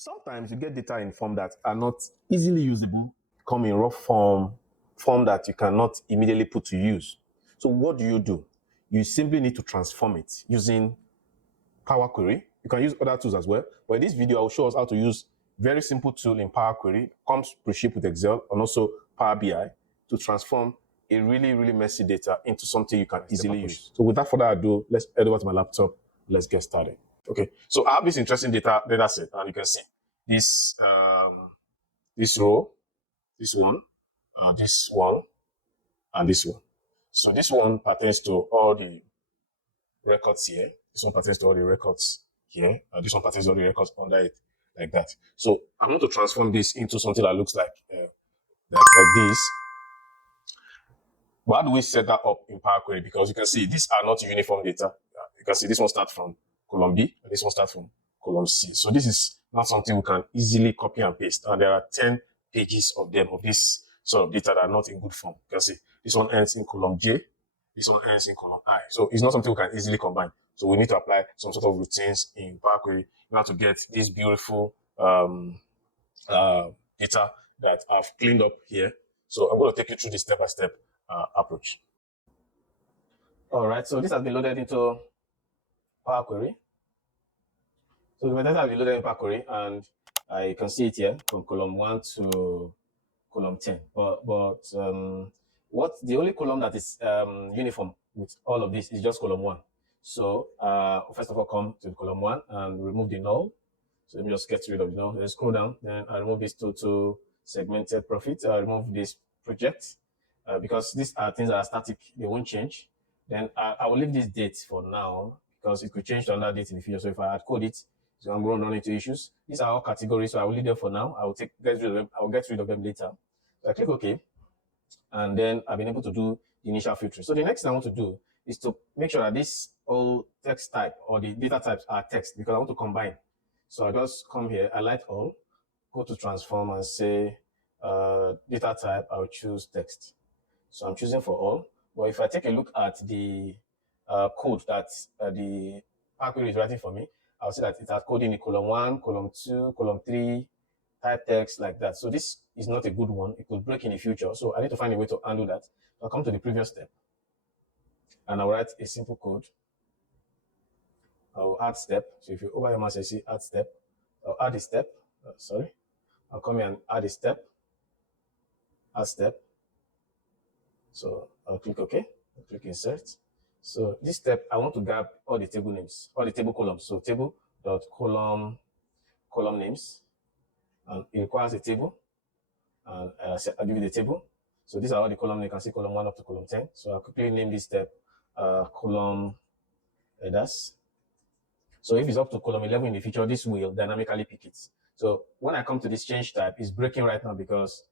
Sometimes you get data in form that are not easily usable, come in raw form that you cannot immediately put to use. So what do? You simply need to transform it using Power Query. You can use other tools as well. But in this video, I will show us how to use very simple tool in Power Query, comes pre-shipped with Excel and also Power BI to transform a really, really messy data into something you can easily use. So without further ado, let's head over to my laptop. Let's get started. Okay, so I have this interesting data set, and you can see this this row, this one, and this one. So this one pertains to all the records here. This one pertains to all the records here, and this one pertains to all the records under it, like that. So I'm going to transform this into something that looks like this. But how do we set that up in Power Query? Because you can see these are not uniform data. You can see this one starts from column B, and this one starts from column C. So this is not something we can easily copy and paste. And there are 10 pages of them, of this sort of data that are not in good form. You can see this one ends in column J, this one ends in column I. So it's not something we can easily combine. So we need to apply some sort of routines in Power Query in order to get this beautiful data that I've cleaned up here. So I'm going to take you through this step-by-step approach. All right, so this has been loaded into Power Query. So the data has been loaded in Power Query, and you can see it here from column 1 to column 10. But the only column that is uniform with all of this is just column 1. So first of all, come to column 1 and remove the null. So let me just get rid of the null. Then scroll down. Then I remove this total segmented profit. I remove this project because these are things that are static. They won't change. Then I will leave this date for now because it could change to another date in the future. So if I add code it, so I'm going to run into issues. These are all categories, so I will leave them for now. I will get rid of them. I will get rid of them later. So I click OK, and then I've been able to do the initial filtering. So the next thing I want to do is to make sure that this all text type or the data types are text because I want to combine. So I just come here, highlight all, go to transform and say data type, I'll choose text. So I'm choosing for all. But if I take a look at the code that the Power Query is writing for me, I'll see that it has code in the column 1, column 2, column 3, type text like that. So this is not a good one. It could break in the future. So I need to find a way to undo that. So I'll come to the previous step and I'll write a simple code. I'll add step. So if you over your mouse, you see add step. I'll add a step. I'll come here and add a step. Add step. So I'll click OK. I'll click insert. So this step, I want to grab all the table names, all the table columns. So table.column names. And it requires a table. And I'll give you the table. So these are all the columns. You can see column 1 up to column 10. So I'll quickly name this step column headers. So if it's up to column 11 in the future, this will dynamically pick it. So when I come to this change type, it's breaking right now because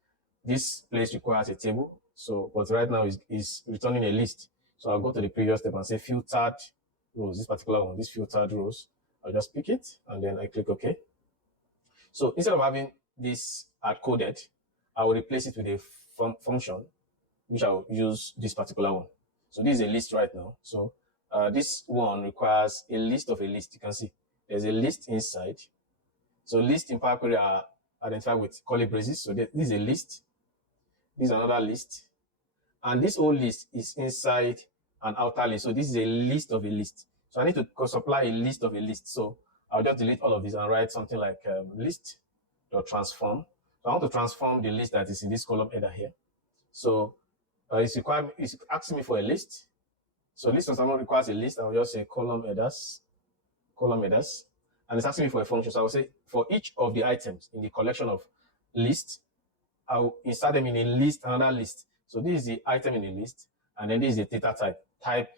this place requires a table. So but right now is returning a list. So I'll go to the previous step and say filtered rows, this particular one, this filtered rows. I'll just pick it and then I click OK. So instead of having this hard-coded, I will replace it with a function, which I will use this particular one. So this is a list right now. So this one requires a list of a list. You can see there's a list inside. So list in Power Query are identified with curly braces. So this is a list. This is another list. And this whole list is inside an outer list. So this is a list of a list. So I need to supply a list of a list. So I'll just delete all of this and write something like list.transform. So I want to transform the list that is in this column header here. So it's asking me for a list. So list transform requires a list. I will just say column headers. And it's asking me for a function. So I will say for each of the items in the collection of list, I'll insert them in a list, another list. So this is the item in the list, and then this is the data type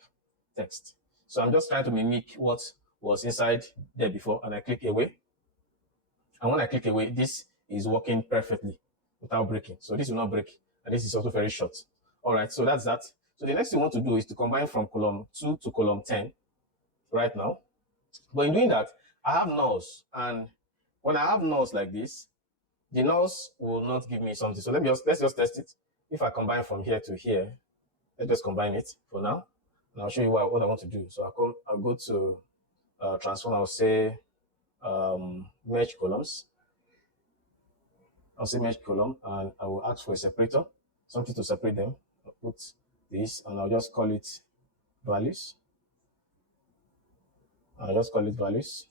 text. So I'm just trying to mimic what was inside there before, and I click away. And when I click away, this is working perfectly without breaking. So this will not break, and this is also very short. All right, so that's that. So the next thing we want to do is to combine from column 2 to column 10 right now. But in doing that, I have nulls, and when I have nulls like this, the nulls will not give me something. So let's just test it. If I combine from here to here, let's just combine it for now, and I'll show you what I want to do. So I'll go to transform. I'll say merge columns. I'll say merge column, and I will ask for a separator, something to separate them. I'll put this, and I'll just call it values. I'll just call it values.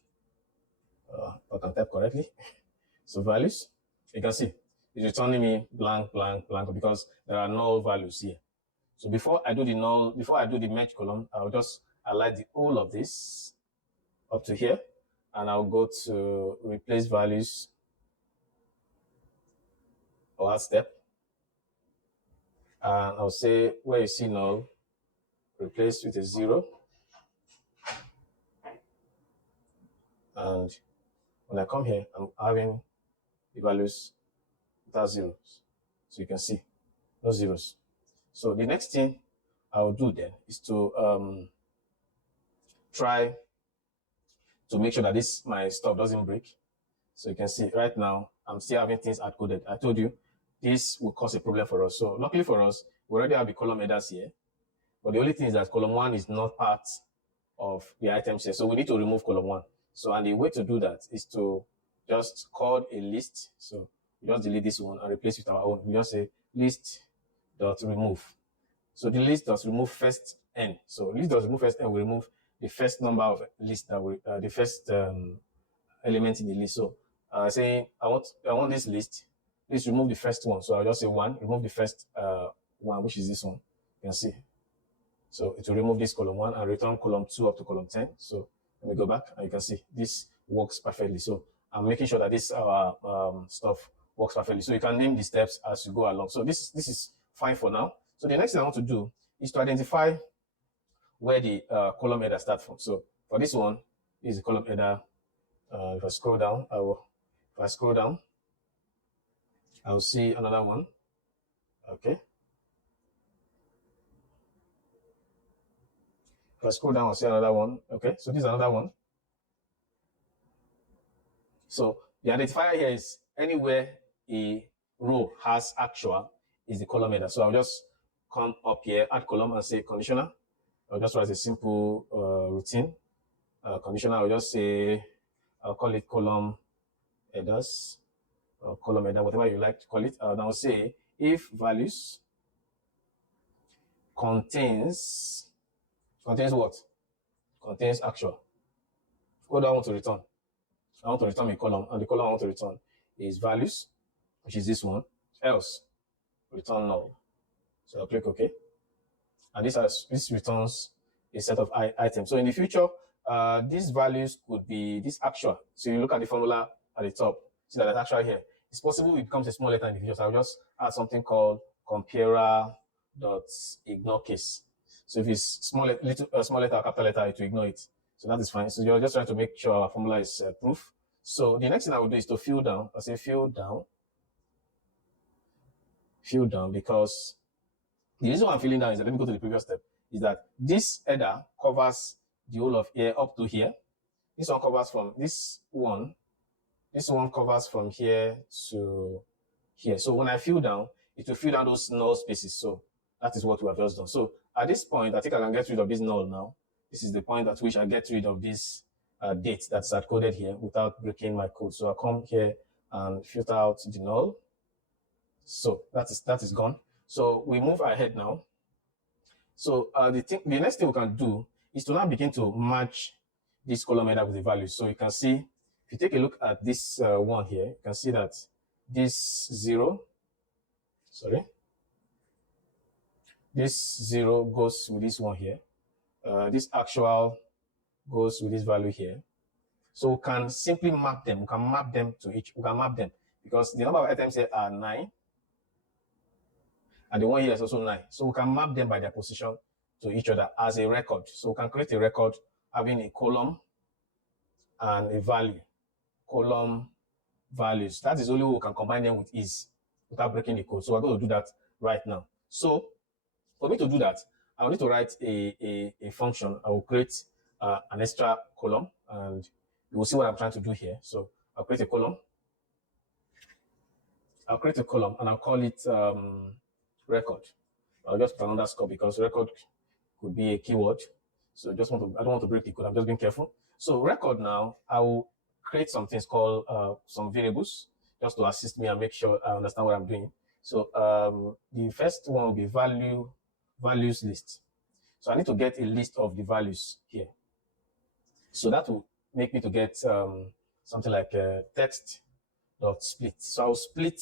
I can type correctly. So values, you can see it's returning me blank, blank, blank because there are no values here. So before I do the merge column, I'll just align the whole of this up to here, and I'll go to replace values or add step. And I'll say where you see null, replace with a 0. And when I come here, I'm having the values without zeros. So you can see no zeros. So the next thing I'll do then is to try to make sure that my stuff doesn't break. So you can see right now, I'm still having things hard coded. I told you this will cause a problem for us. So luckily for us, we already have the column headers here. But the only thing is that column 1 is not part of the items here. So we need to remove column 1. So, and the way to do that is to just call a list. So we just delete this one and replace with our own. We just say list.remove. So the list.remove first n. So list.remove first n will remove the first number of list that we, the first element in the list. So saying I want this list. Please remove the first one. So I'll just say 1. Remove the first one, which is this one. You can see. So it will remove this column 1 and return column 2 up to column 10. So let me go back, and you can see this works perfectly. So I'm making sure that this stuff works perfectly. So you can name the steps as you go along. So this is fine for now. So the next thing I want to do is to identify where the column header starts from. So for this one, this is the column header. If I scroll down, I'll see another one. Okay. If I scroll down, I'll see another one. Okay, so this is another one. So the identifier here is anywhere a row has actual is the column header. So I'll just come up here, add column, and say conditional. I'll just write a simple routine. Conditional, I'll just say, I'll call it column headers, or column header, whatever you like to call it. And I'll say if values contains what? Contains actual. What do I want to return? I want to return a column, and the column I want to return is values, which is this one, else return null. So I'll click OK. And this returns a set of items. So in the future, these values could be this actual. So you look at the formula at the top, see that that's actual here. It's possible it becomes a small letter in the future. So I'll just add something called comparer.ignore case. So if it's small letter or capital letter, it will ignore it. So that is fine. So you're just trying to make sure our formula is proof. So the next thing I will do is to fill down. I'll say fill down, because the reason why I'm filling down is that, let me go to the previous step, is that this header covers the whole of here up to here. This one covers from this one covers from here to here. So when I fill down, it will fill down those null spaces. So that is what we have just done. So at this point, I think I can get rid of this null now. This is the point at which I get rid of this date that's coded here without breaking my code. So I'll come here and filter out the null. So that is gone. So we move ahead now. So the next thing we can do is to now begin to match this column header with the values. So you can see, if you take a look at this one here, you can see that this 0 goes with this one here. This actual goes with this value here. So we can simply map them. We can map them to each. We can map them because the number of items here are 9. And the one here is also 9. So we can map them by their position to each other as a record. So we can create a record having a column and a value. Column values. That is only way we can combine them with ease without breaking the code. So we're going to do that right now. So for me to do that, I will need to write a function. I will create an extra column, and you will see what I'm trying to do here. So I'll create a column. And I'll call it record. I'll just put an underscore because record could be a keyword. So I don't want to break the code. I'm just being careful. So record now, I will create some things called some variables. just to assist me and make sure I understand what I'm doing. So the first one will be values list. So I need to get a list of the values here. So that will make me to get something like Text.Split. So I'll split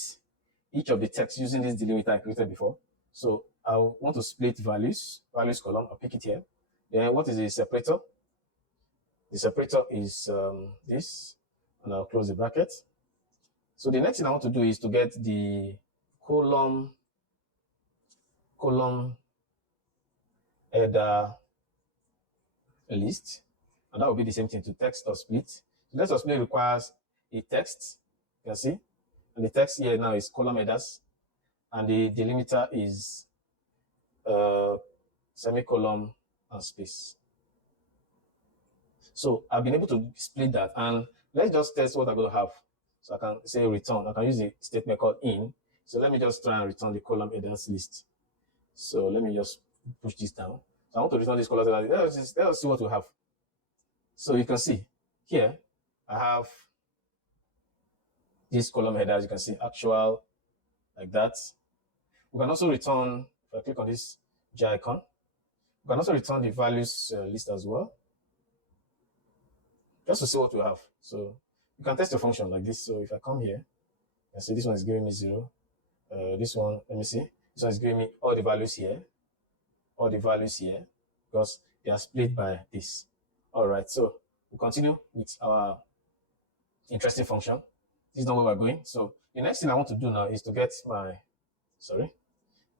each of the text using this delimiter I created before. So I want to split values column. I'll pick it here. Then what is the separator? The separator is this, and I'll close the bracket. So the next thing I want to do is to get the column header list, and that will be the same thing to Text.Split. So Text.Split requires a text, you can see, and the text here now is column headers, and the delimiter is semicolon and space. So I've been able to split that, and let's just test what I'm going to have. So I can say return. I can use the statement called in. So let me just try and return the column headers list. So let me just push this down. So I want to return this column headers. Let's see what we have. So you can see here, I have this column header, as you can see, actual, like that. We can also return, if I click on this J icon, we can also return the values list as well, just to see what we have. So you can test your function like this. So if I come here, you can see this one is giving me 0. This one, let me see. This one is giving me all the values here, because they are split by this. All right, so we'll continue with our interesting function. This is not where we're going. So the next thing I want to do now is to get my, the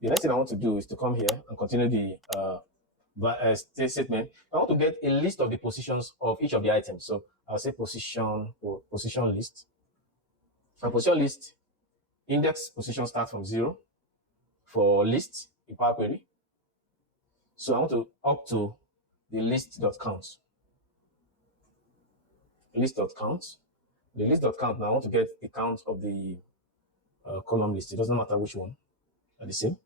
next thing I want to do is to come here and continue the statement. I want to get a list of the positions of each of the items. So I'll say position list. And position list, index position starts from 0 for list in Power Query. So I want to up to the list.count. List.count. The list.count, now I want to get the count of the column list. It doesn't matter which one, are the same.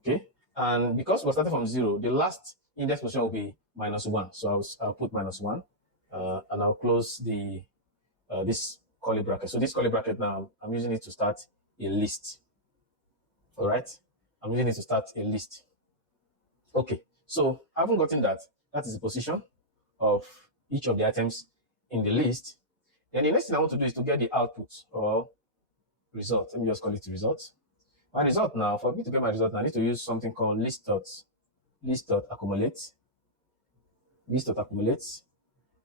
Okay. And because we're starting from 0, the last index position will be -1. So I'll put -1, and I'll close the this curly bracket. So this curly bracket now, I'm using it to start a list. All right. I'm using it to start a list. Okay. So I haven't gotten that. That is the position of each of the items in the list. Then the next thing I want to do is to get the output or result. Let me just call it result. My result now, for me to get my result, I need to use something called list.accumulate. List.accumulate.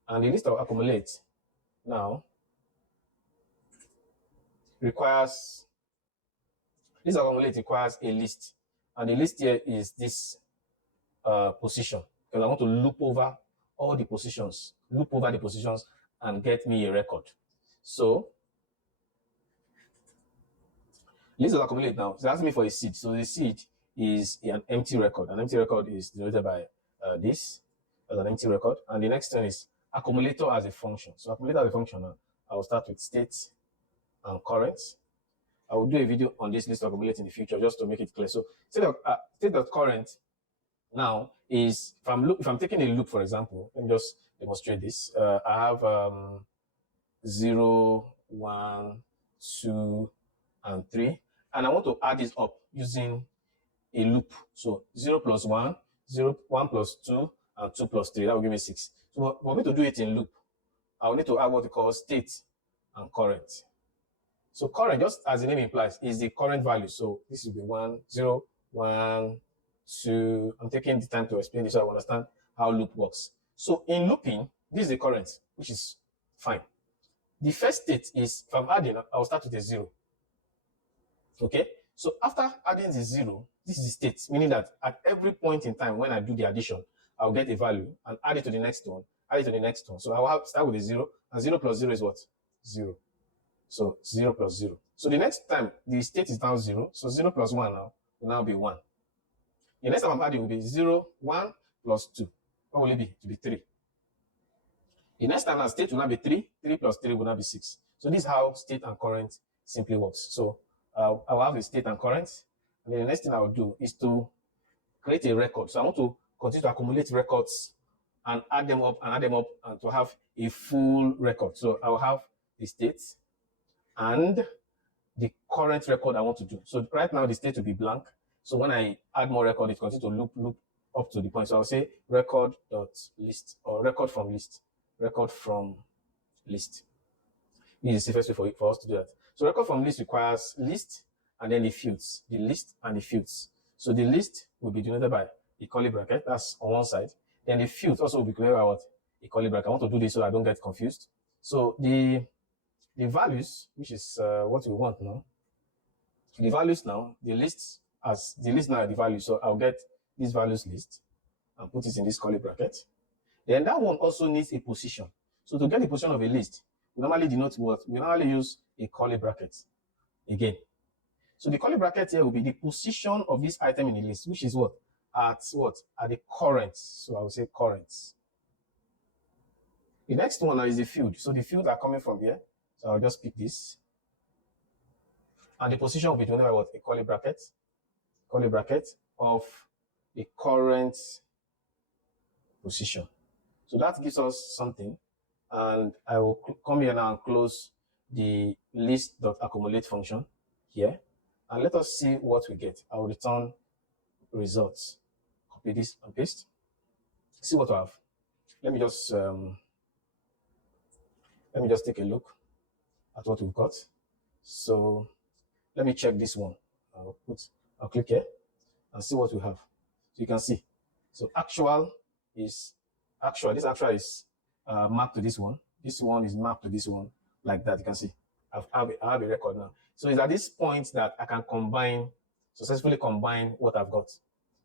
And the list.accumulate now requires a list. And the list here is this position, because I want to loop over the positions and get me a record. So List.Accumulate now, so it asks me for a seed. So the seed is an empty record. An empty record is denoted by this as an empty record. And the next one is accumulator as a function. So accumulator as a function now, I will start with state and current. I will do a video on this List.Accumulate in the future just to make it clear. So state.current now is, if I'm taking a loop, for example, let me just demonstrate this. I have 0, 1, 2, and 3, and I want to add this up using a loop. So 0 plus 1, 1 plus 2, and 2 plus 3. That will give me 6. So for me to do it in loop, I will need to add what we call state and current. So current, just as the name implies, is the current value. So this will be 1, 0, 1, 2. I'm taking the time to explain this so I understand how loop works. So in looping, this is the current, which is fine. The first state is, if I'm adding, I'll start with a 0. Okay, so after adding the 0, this is the state, meaning that at every point in time when I do the addition, I'll get a value and add it to the next one, add it to the next one. So I'll start with a 0, and 0 plus 0 is what? 0. So 0 plus 0. So the next time the state is now 0, so 0 plus 1 now will now be 1. The next time I'm adding will be 0, 1 plus 2. What will it be? It will be 3. The next time our state will now be 3, 3 plus 3 will now be 6. So this is how state and current simply works. So I will have the state and current, and then the next thing I will do is to create a record. So I want to continue to accumulate records and add them up and to have a full record. So I will have the state, and the current record I want to do. So right now the state will be blank. So when I add more record, it continues to loop up to the point. So I'll say record.list or record from list. Record from list. This is the safest way for us to do that. So record from list requires list and then the fields, the list and the fields. So the list will be denoted by a curly bracket, that's on one side. Then the fields also will be denoted by what? A curly bracket. I want to do this so I don't get confused. So the values, which is what we want now, the values now, the list now are the values. So I'll get this values list and put it in this curly bracket. Then that one also needs a position. So to get the position of a list, we normally denote what? We normally use a curly bracket again. So the curly bracket here will be the position of this item in the list, which is what? At the current. So I will say current. The next one now is the field. So the fields are coming from here. So I'll just pick this. And the position will be denoted by what? A curly bracket of the current position. So that gives us something. And I will come here now and close the List.Accumulate function here. And let us see what we get. I will return results. Copy this and paste. See what I have. Let me just take a look at what we've got. So let me check this one. I'll click here and see what we have. So you can see. So actual is this actual is mapped to this one. This one is mapped to this one, like that. You can see. I have a record now. So it's at this point that I can successfully combine what I've got.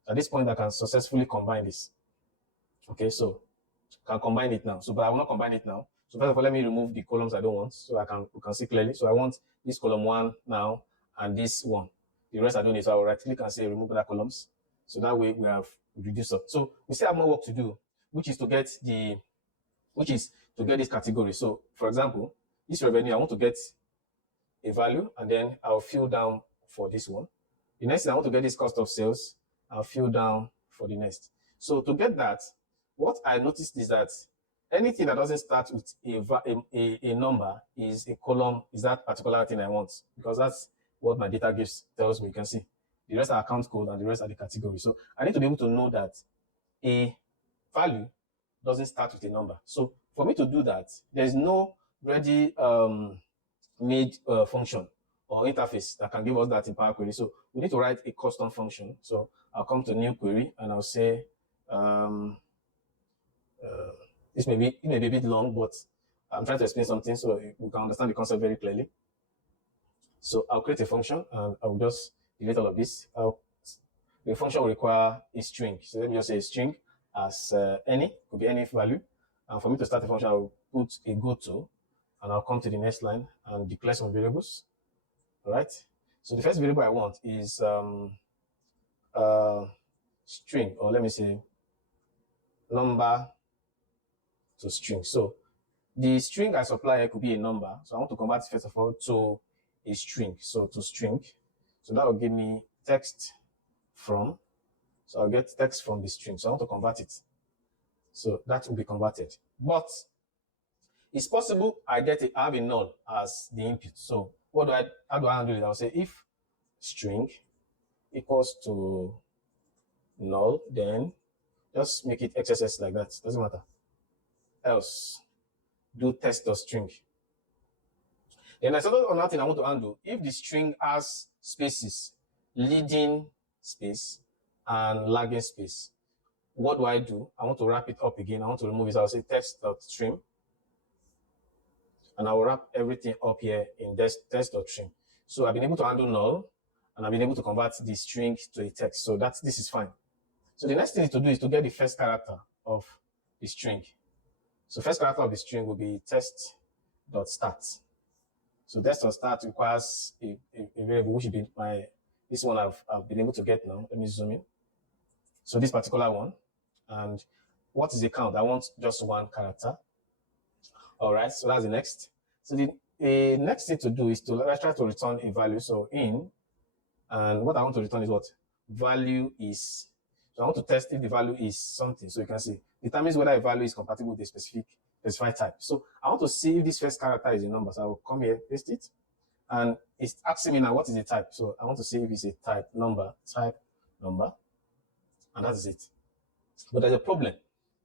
At this point, I can successfully combine this. Okay, so I can combine it now. So, but I will not combine it now. So first of all, let me remove the columns I don't want, so we can see clearly. So I want this column 1 now and this one. The rest I don't need. So I will right click and say remove other columns. So that way we have reduced up. So we still have more work to do, which is to get this category. So for example, this revenue, I want to get a value and then I'll fill down for this one. The next thing I want to get this cost of sales, I'll fill down for the next. So to get that, what I noticed is that anything that doesn't start with a number is a column, is that particular thing I want, because that's what my data tells me. You can see the rest are account code and the rest are the category. So I need to be able to know that a value doesn't start with a number. So for me to do that, there's no ready made function or interface that can give us that in Power Query. So we need to write a custom function. So I'll come to new query and I'll say, it may be a bit long, but I'm trying to explain something so we can understand the concept very clearly. So I'll create a function and I'll just delete all of this. The function will require a string. So let me just say a string as any, could be any value. And for me to start the function, I'll put a goto and I'll come to the next line and declare some variables. All right. So the first variable I want is string, or let me say number to string. So the string I supply here could be a number. So I want to convert it first of all to a string. So to string. So that will give me text from. So I'll get text from the string. So I want to convert it. So that will be converted. But it's possible I have a null as the input. So how do I handle it? I'll say if string equals to null, then just make it XSS like that. Doesn't matter. Else do text.string. Then there's another thing I want to undo. If the string has spaces, leading space and lagging space, what do? I want to wrap it up again. I want to remove it. I'll say text.string. And I will wrap everything up here in text.string. So I've been able to handle null and I've been able to convert the string to a text. So this is fine. So the next thing to do is to get the first character of the string. So first character of the string will be text.start. So text.start requires a variable, which should be this one I've been able to get now. Let me zoom in. So this particular one. And what is the count? I want just one character. All right, so that's the next. So the next thing to do is to try to return a value. So in, and what I want to return is what? Value is. So I want to test if the value is something. So you can see, determines whether a value is compatible with a specified type. So I want to see if this first character is a number. So I will come here, paste it. And it's asking me now, what is the type? So I want to see if it's a type number, and that is it. But there's a problem.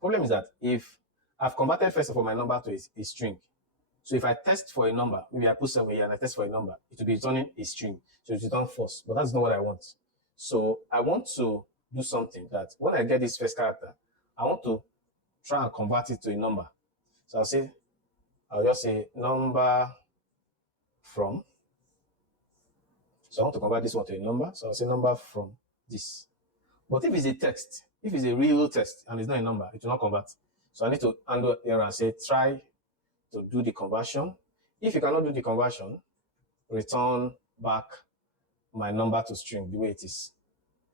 Problem is that if I've converted first of all my number to a string, so if I test for a number, maybe I put 7 here and I test for a number, it will be returning a string. So it will return false, but that's not what I want. So I want to do something that when I get this first character, I want to try and convert it to a number. So I'll just say number from. So I want to convert this one to a number. So I'll say number from this. But if it's a text, if it's a real text and it's not a number, it will not convert. So I need to handle error and say try to do the conversion. If you cannot do the conversion, return back my number to string the way it is.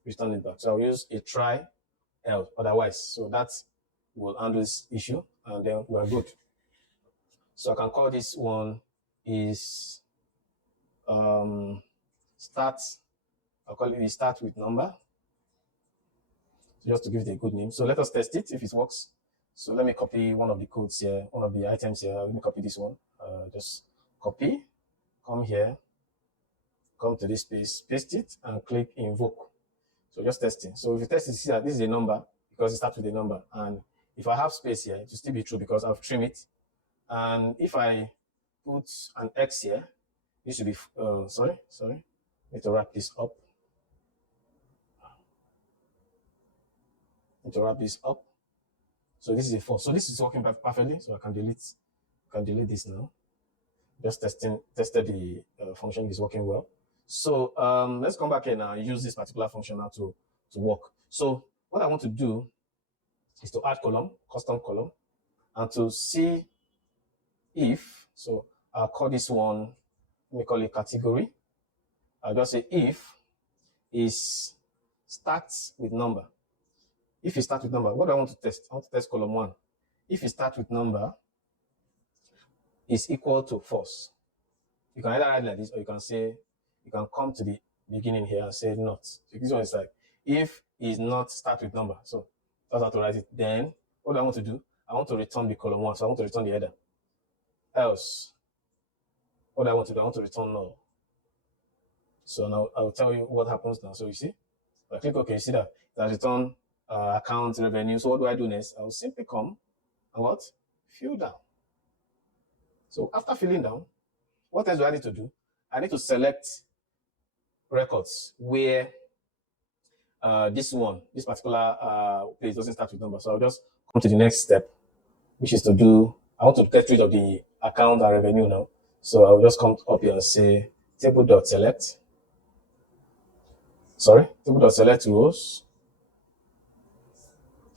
Return it back. So I'll use a try else otherwise. So that will handle this issue and then we're good. So I can call this one is start. I'll call it start with number. Just to give it a good name. So let us test it if it works. So let me copy one of the codes here, one of the items here. Let me copy this one. Just copy, come here, come to this space, paste it, and click invoke. So just testing. So if you test it, see that this is a number because it starts with a number. And if I have space here, it will still be true because I've trimmed it. And if I put an X here, this should be, sorry. Need to wrap this up. So this is a false. So this is working perfectly. So I can delete this now. Just tested the function is working well. So let's come back here now and use this particular function now to work. So what I want to do is to add column, custom column, and to see if, so I'll call this one, let me call it category. I'll just say if is starts with number. If it starts with number, what do I want to test? I want to test column 1. If it starts with number is equal to false. You can either write like this or you can say, you can come to the beginning here and say not. So this one is like, if is not start with number. So that's how to write it. Then what do I want to do? I want to return the column 1. So I want to return the header. Else, what do I want to do? I want to return null. So now I'll tell you what happens now. So you see, if I click OK, you see that it has returned account revenue. So what do I do next? I'll simply come and what? Fill down. So after filling down, what else do I need to do? I need to select records where this particular place doesn't start with number. So I'll just come to the next step, which is to do, I want to get rid of the account and revenue now. So I'll just come up here and say table.select. Table.select rows.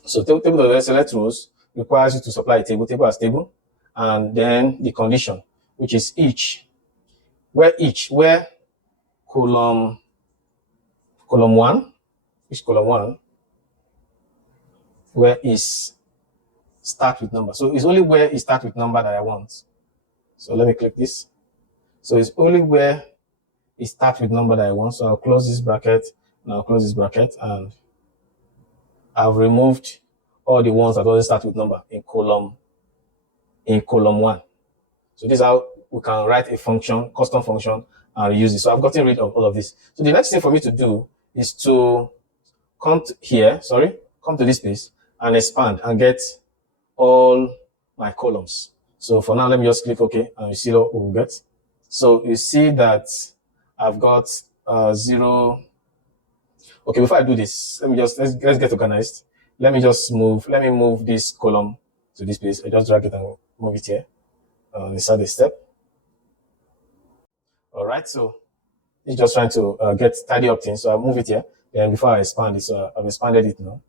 So table.select rows requires you to supply a table as table, and then the condition, which is each, where column 1, where is start with number. So it's only where it start with number that I want. So let me click this. So it's only where it start with number that I want. So I'll close this bracket, and I'll close this bracket, and I've removed all the ones that doesn't start with number in column 1. So this is how we can write a function, custom function, and reuse it. So I've gotten rid of all of this. So the next thing for me to do is to come to this place and expand and get all my columns. So for now, let me just click OK, and you see what we'll get. So you see that I've got 0. Okay, before I do this, let's get organized. Let me move this column to this place. I just drag it and move it here. Inside the step. All right, so it's just trying to tidy up things. So I'll move it here. Then before I expand it, so I've expanded it now.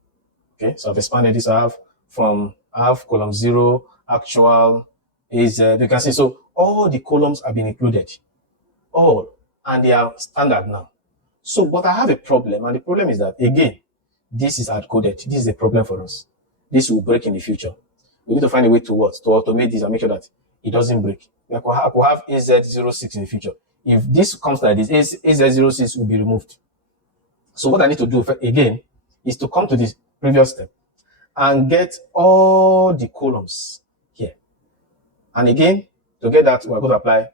Okay, so I've expanded this. I have column 0, actual, is, you can see, so all the columns have been included. All, and they are standard now. So, but I have a problem, and the problem is that, again, this is hard-coded. This is a problem for us. This will break in the future. We need to find a way to automate this and make sure that it doesn't break. I could have AZ06 in the future. If this comes like this, AZ06 will be removed. So what I need to do again is to come to this previous step and get all the columns here. And again, to get that, we're going to apply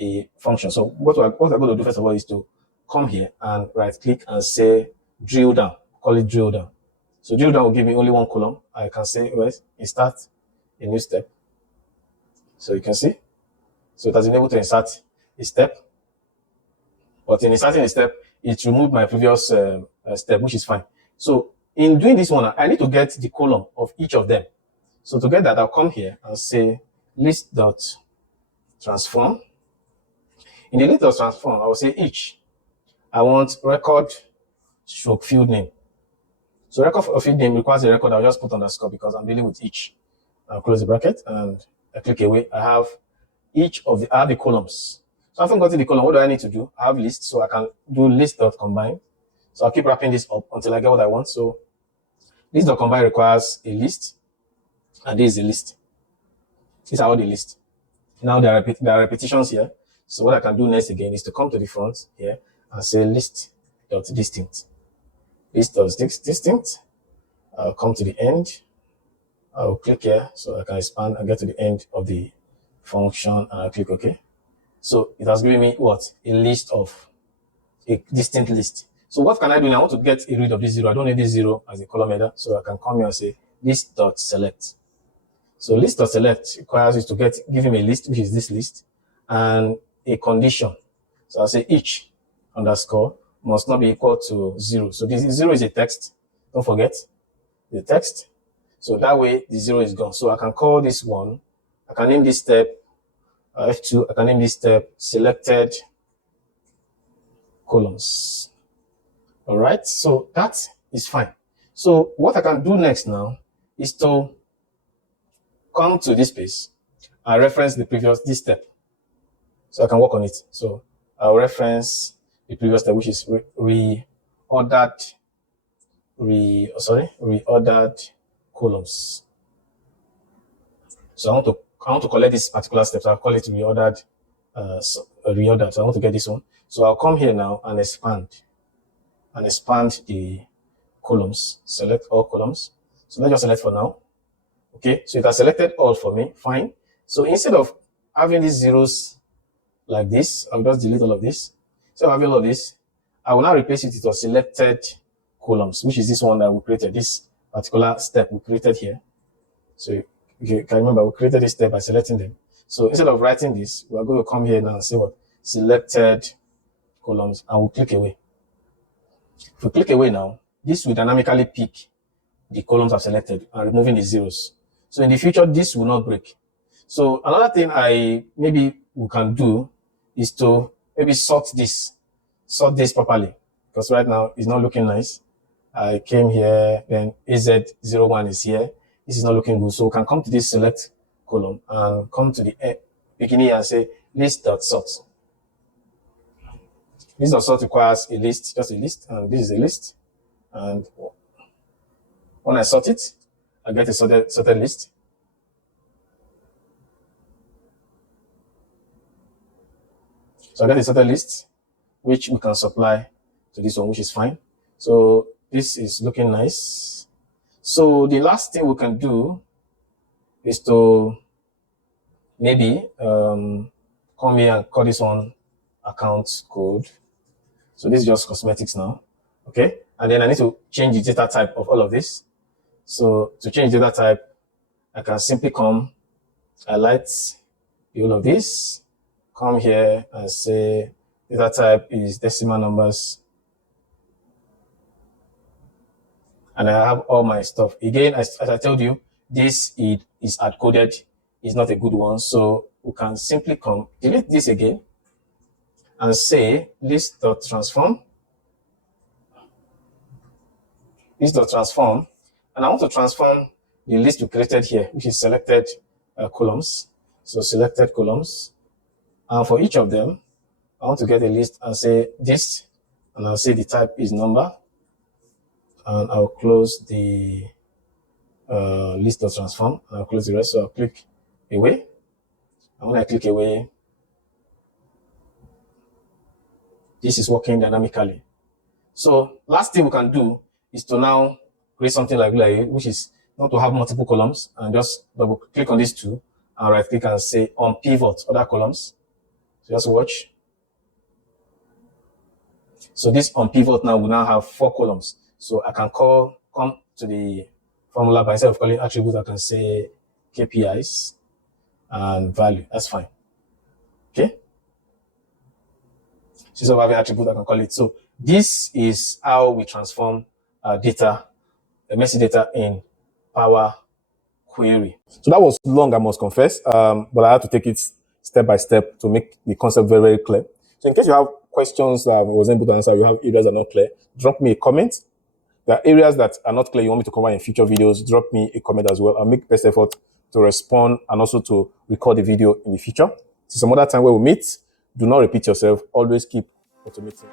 a function. So what I'm going to do first of all is to come here and right click and say drill down, call it drill down. So drill down will give me only one column. I can say, well, insert a new step. So you can see, so it has been able to insert a step, but in inserting a step, it removed my previous step, which is fine. So in doing this one, I need to get the column of each of them. So to get that, I'll come here and say list.transform. In the list.transform, I will say each. I want record stroke field name. So record of field name requires a record. I'll just put underscore because I'm dealing with each. I'll close the bracket and I click away. I have I have the columns. So after gotten the column, what do I need to do? I have list, so I can do list.combine. So I'll keep wrapping this up until I get what I want. So list.combine requires a list, and this is a list. These are all the lists. Now there are repetitions here. So what I can do next again is to come to the front here and say list.distinct. List.distinct. I'll come to the end. I'll click here so I can expand and get to the end of the function and I'll click OK. So it has given me what? A distinct list. So what can I do now? I want to get rid of this zero. I don't need this zero as a column header. So I can come here and say list.select. So list.select requires you to give him a list, which is this list, and a condition. So I'll say each underscore must not be equal to 0. So this 0 is a text. Don't forget the text. So that way the 0 is gone. So I can call this one. I can name this step F2. I can name this step selected columns. All right. So that is fine. So what I can do next now is to come to this page and reference this step. So I can work on it. So I'll reference the previous step, which is reordered columns. So I want to collect this particular step. So I'll call it reordered. So I want to get this one. So I'll come here now and expand the columns. Select all columns. So let's just select for now. Okay, so it has selected all for me. Fine. So instead of having these zeros like this, I'll just delete all of this. So having all of this, I will now replace it with selected columns, which is this one that we created, this particular step we created here. So you can remember, we created this step by selecting them. So instead of writing this, we're going to come here now and say what? Selected columns, and we'll click away. If we click away now, this will dynamically pick the columns I've selected and removing the zeros. So in the future, this will not break. So another thing maybe we can do is to maybe sort this properly, because right now it's not looking nice. I came here, then AZ01 is here. This is not looking good. So we can come to this select column and come to the beginning and say list.sort. List.sort requires a list, just a list, and this is a list. And when I sort it, I get a sorted list. So I get a sorted list, which we can supply to this one, which is fine. So this is looking nice. So the last thing we can do is to maybe come here and call this one account code. So this is just cosmetics now. Okay. And then I need to change the data type of all of this. So to change data type, I can simply highlight all of this, come here and say data type is decimal numbers. And I have all my stuff. Again, as I told you, this is hard-coded, is not a good one. So we can simply delete this again and say list.transform. List.transform. And I want to transform the list we created here, which is selected columns. So selected columns. And for each of them, I want to get a list and say this, and I'll say the type is number. And I'll close the list.transform. I'll close the rest. So I'll click away. And when I click away, this is working dynamically. So last thing we can do is to now create something like which is not to have multiple columns, and just double click on these two and right click and say on pivot other columns. So just watch. So this on pivot now will now have 4 columns. So I can come to the formula, but instead of calling attribute, I can say KPIs and value. That's fine. Okay. Instead of having attribute, I can call it. So this is how we transform data, messy data in Power Query. So that was long, I must confess, but I had to take it step by step to make the concept very, very clear. So in case you have questions that I wasn't able to answer, you have areas that are not clear, drop me a comment. There are areas that are not clear you want me to cover in future videos, drop me a comment as well. I'll make best effort to respond and also to record the video in the future. See some other time where we meet, do not repeat yourself. Always keep automating.